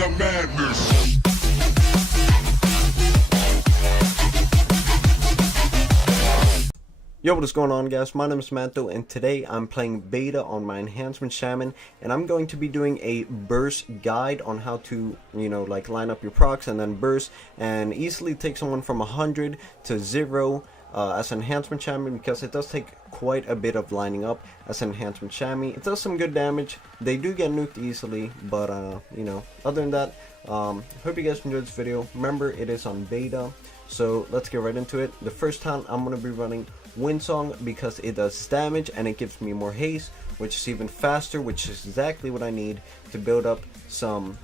the madness. Yo, what is going on, guys? My name is ME-Lumantho, and today I'm playing beta on my Enhancement Shammy, and I'm going to be doing a burst guide on how to, like line up your procs and then burst and easily take someone from 100 to 0 as Enhancement Shammy, because it does take quite a bit of lining up as Enhancement Shammy. It does some good damage. They do get nuked easily, but other than that, hope you guys enjoyed this video. Remember, it is on beta, so let's get right into it. The first time I'm going to be running Windsong because it does damage and it gives me more haste, which is even faster, which is exactly what I need to build up some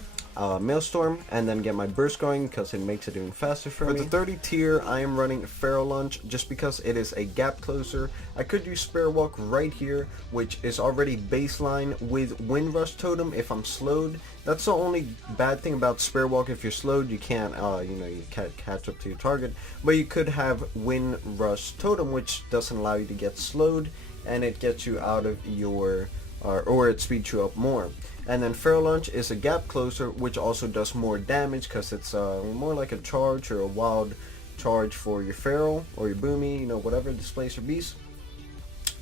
Maelstrom and then get my burst going, because it makes it even faster for me. For the 30 tier, I am running Feral Lunge just because it is a gap closer. I could use Spare Walk right here, which is already baseline with Wind Rush Totem if I'm slowed. That's the only bad thing about Spare Walk. If you're slowed, you can't, you can't catch up to your target. But you could have Wind Rush Totem, which doesn't allow you to get slowed, and it gets you out of your, or it speeds you up more. And then Feral Lunge is a gap closer, which also does more damage because it's more like a charge or a wild charge for your Feral or your Boomy, whatever, Displacer Beast.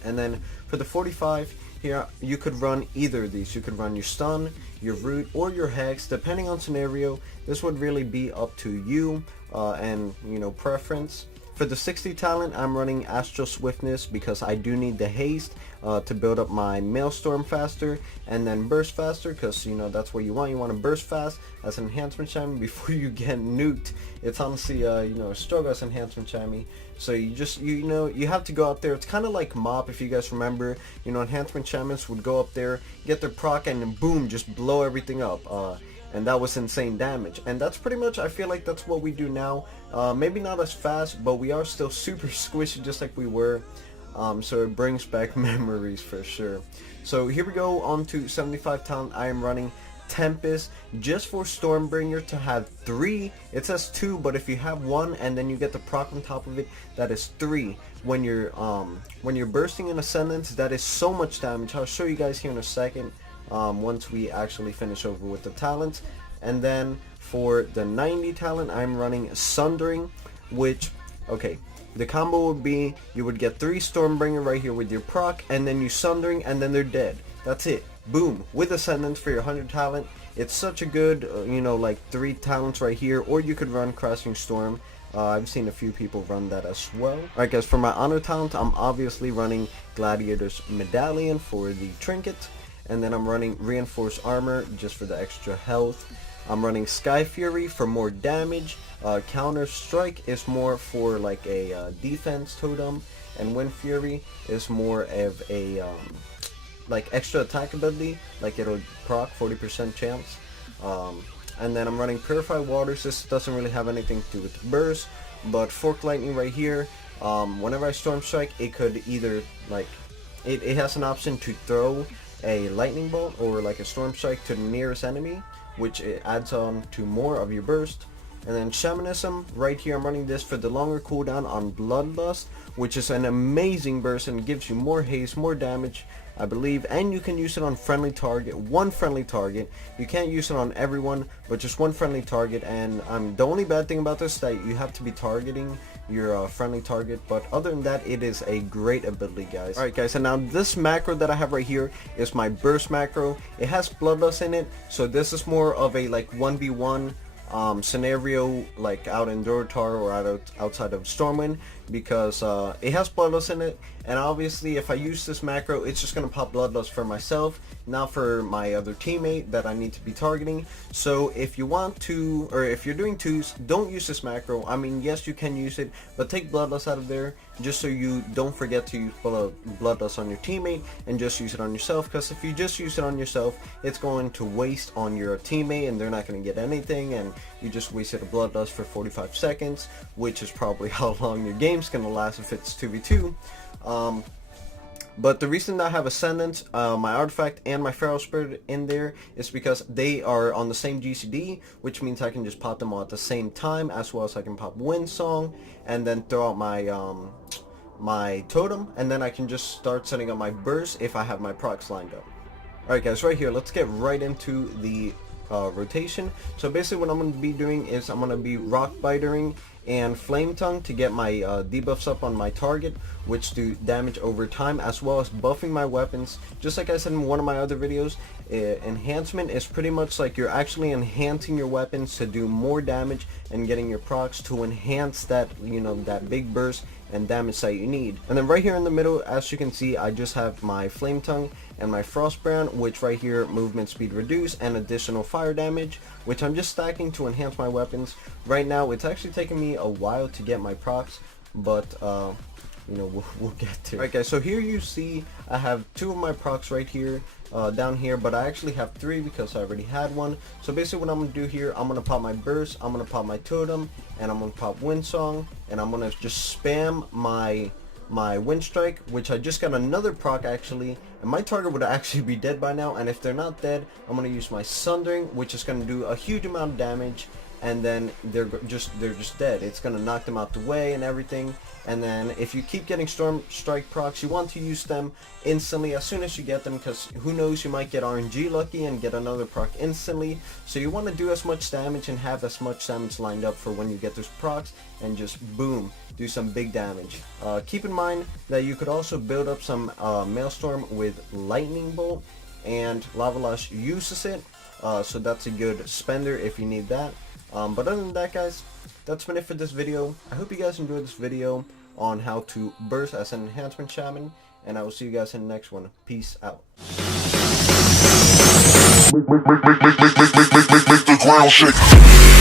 And then for the 45 here, you could run either of these. You could run your Stun, your Root, or your Hex, depending on scenario. This would really be up to you and preference. For the 60 talent, I'm running Astral Swiftness because I do need the haste to build up my Maelstrom faster, and then burst faster because that's what you want. You want to burst fast as an Enhancement Shammy before you get nuked. It's honestly a struggle as Enhancement Shammy. So you just you have to go out there. It's kind of like Mop, if you guys remember. Enhancement Shamans would go up there, get their proc, and then boom, just blow everything up. And that was insane damage, and that's pretty much, I feel like that's what we do now. Maybe not as fast, but we are still super squishy just like we were, so it brings back memories for sure. So here we go on to 75 talent. I am running Tempest just for Stormbringer to have 3. It says 2, but if you have 1 and then you get the proc on top of it, that is 3. When you're bursting in Ascendance, that is so much damage. I'll show you guys here in a second. Once we actually finish over with the talents. And then for the 90 talent, I'm running Sundering, which, okay, the combo would be you would get 3 Stormbringer right here with your proc, and then you Sundering, and then they're dead. That's it. Boom. With Ascendance for your 100 talent. It's such a good, like 3 talents right here, or you could run Crashing Storm. I've seen a few people run that as well. Alright guys, for my honor talent, I'm obviously running Gladiator's Medallion for the trinket. And then I'm running Reinforced Armor just for the extra health. I'm running Sky Fury for more damage. Counter Strike is more for like a defense totem. And Wind Fury is more of a like extra attack ability. Like it'll proc 40% chance. And then I'm running Purify Waters. This doesn't really have anything to do with Burst. But Fork Lightning right here. Whenever I Storm Strike, it could either like... It has an option to throw a lightning bolt or like a storm strike to the nearest enemy, which it adds on to more of your burst. And then Shamanism right here, I'm running this for the longer cooldown on Bloodlust, which is an amazing burst and gives you more haste, more damage, I believe, and you can use it on friendly target, one friendly target. You can't use it on everyone, but just one friendly target. And the only bad thing about this is that you have to be targeting your friendly target, but other than that, it is a great ability, guys. Alright guys, and now this macro that I have right here is my burst macro. It has Bloodlust in it, so this is more of a like 1v1 scenario, like out in Dorotar or outside of Stormwind, because it has Bloodlust in it, and obviously if I use this macro, it's just gonna pop Bloodlust for myself, not for my other teammate that I need to be targeting. So if you want to, or if you're doing 2s, don't use this macro. I mean, yes, you can use it, but take Bloodlust out of there just so you don't forget to use Bloodlust on your teammate and just use it on yourself, because if you just use it on yourself, it's going to waste on your teammate and they're not going to get anything, and you just wasted a Bloodlust for 45 seconds, which is probably how long your game's going to last if it's 2v2. But the reason that I have Ascendance, my Artifact, and my Feral Spirit in there is because they are on the same GCD, which means I can just pop them all at the same time, as well as I can pop Windsong, and then throw out my my Totem, and then I can just start setting up my burst if I have my procs lined up. Alright guys, right here, let's get right into the rotation. So basically what I'm going to be doing is I'm going to be rock bitering and flame tongue to get my debuffs up on my target, which do damage over time, as well as buffing my weapons. Just like I said in one of my other videos, enhancement is pretty much like you're actually enhancing your weapons to do more damage and getting your procs to enhance that, you know, that big burst and damage that you need. And then right here in the middle, as you can see, I just have my flame tongue and my frostbrand, which right here movement speed reduce and additional fire damage, which I'm just stacking to enhance my weapons. Right now it's actually taking me a while to get my procs, but you know, we'll get to it. Alright guys, so here you see I have 2 of my procs right here down here, but I actually have 3 because I already had one. So basically what I'm going to do here, I'm going to pop my burst, I'm going to pop my totem, and I'm going to pop wind song, and I'm going to just spam my wind strike, which I just got another proc actually, and my target would actually be dead by now. And if they're not dead, I'm going to use my sundering, which is going to do a huge amount of damage, and then they're just dead. It's going to knock them out the way and everything. And then if you keep getting storm strike procs, you want to use them instantly as soon as you get them, because who knows, you might get RNG lucky and get another proc instantly. So you want to do as much damage and have as much damage lined up for when you get those procs, and just boom, do some big damage. Keep in mind that you could also build up some Maelstrom with Lightning Bolt, and Lavalash uses it, so that's a good spender if you need that. But other than that guys, that's been it for this video. I hope you guys enjoyed this video on how to burst as an enhancement shaman, and I will see you guys in the next one. Peace out. Make the ground shake.